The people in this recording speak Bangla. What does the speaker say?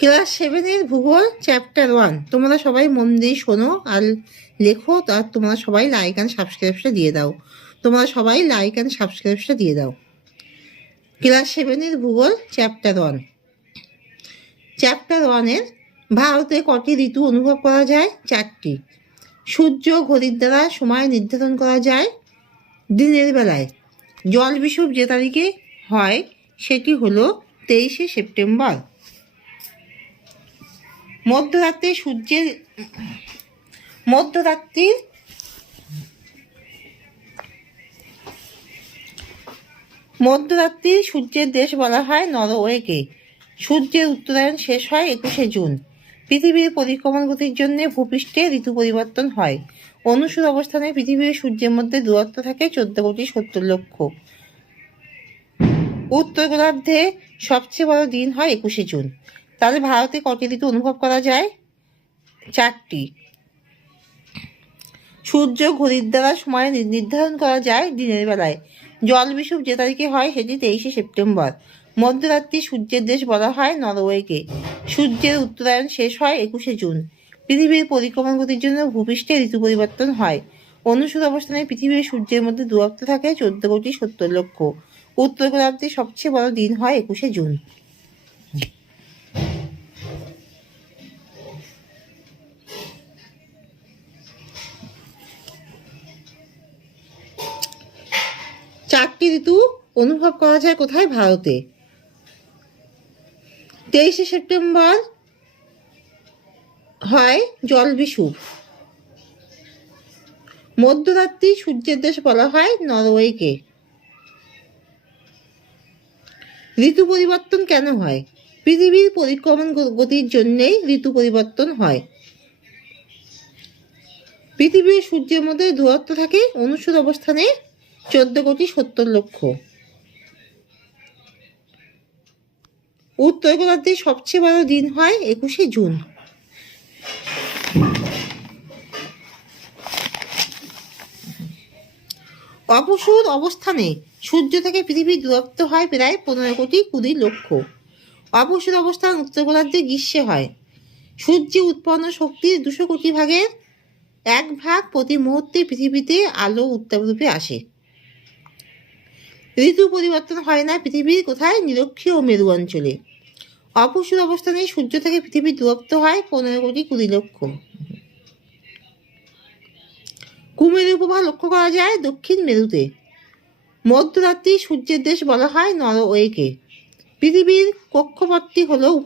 ক্লাস 7-এর ভূগোল চ্যাপ্টার 1 তোমরা সবাই মন দিয়ে শোনো আর লেখো। আর তোমরা সবাই লাইক অ্যান্ড সাবস্ক্রাইবটা দিয়ে দাও। ক্লাস 7-এর ভূগোল চ্যাপ্টার 1-এর ভারতে কটি ঋতু অনুভব করা যায়? 4টি। সূর্য ঘড়ির দ্বারা সময় নির্ধারণ করা যায় দিনের বেলায়। জল বিষুব যে তারিখে হয় সেটি হলো 23শে সেপ্টেম্বর। মধ্যরাত্রির সূর্যের দেশ বলা হয় নরওয়েকে। সূর্যের উত্তরায়ণ শেষ হয় 21শে জুন। পৃথিবীর পরিক্রমণ গতির জন্য ভূপৃষ্ঠে ঋতু পরিবর্তন হয়। অনুসূর অবস্থানে পৃথিবীর সূর্যের মধ্যে দূরত্ব থাকে 14,70,00,000। উত্তর গোলার্ধে সবচেয়ে বড় দিন হয় 21শে জুন। তাহলে ভারতে কটি ঋতু অনুভব করা যায়? 4টি। সূর্য ঘড়ির দ্বারা সময় নির্ধারণ করা যায় দিনের বেলায়। জল বিষুব যে তারিখে হয় সেটি 23শে সেপ্টেম্বর। মধ্যরাত্রি সূর্যের দেশ বলা হয় নরওয়েকে। সূর্যের উত্তরায়ণ শেষ হয় 21শে জুন। পৃথিবীর পরিক্রমণ গতির জন্য ভূপৃষ্ঠে ঋতু পরিবর্তন হয়। অনুসূর অবস্থানে পৃথিবীর সূর্যের মধ্যে দূরত্ব থাকে 14,70,00,000। উত্তর গোলার্ধে সবচেয়ে বড় দিন হয় 21শে জুন। চারটি ঋতু অনুভব করা যায় কোথায়? ভারতে। 23শে সেপ্টেম্বর হয় জল বিষুব। মধ্যরাত্রি সূর্যের দেশ বলা হয় নরওয়েকে। ঋতু পরিবর্তন কেন হয়? পৃথিবীর পরিক্রমণ গতির জন্যেই ঋতু পরিবর্তন হয়। পৃথিবীর সূর্যের মধ্যে দূরত্ব থাকে অনুসূর অবস্থানে 14,70,00,000। উত্তর গোলার্ধে সবচেয়ে বড় দিন হয় 21শে জুন। অপসূর অবস্থানে সূর্য থেকে পৃথিবীর দূরত্ব হয় প্রায় 15,20,00,000। অপসূর অবস্থান উত্তর গোলার্ধে গ্রীষ্মে হয়। সূর্যে উৎপন্ন শক্তির 200 কোটি ভাগের 1 ভাগ প্রতি মুহূর্তে পৃথিবীতে আলো উত্তাপরূপে আসে। ঋতু পরিবর্তন হয় না পৃথিবীর কোথায়? নিরক্ষীয় ও মেরু অঞ্চলে। অপসূর অবস্থানে সূর্য থেকে পৃথিবীর দূরত্ব হয় 15,20,00,000। কুমেরু প্রভা লক্ষ্য করা যায় দক্ষিণ মেরুতে। মধ্যরাত্রি সূর্যের দেশ বলা হয় নরওয়েকে। পৃথিবীর কক্ষপথটি হলো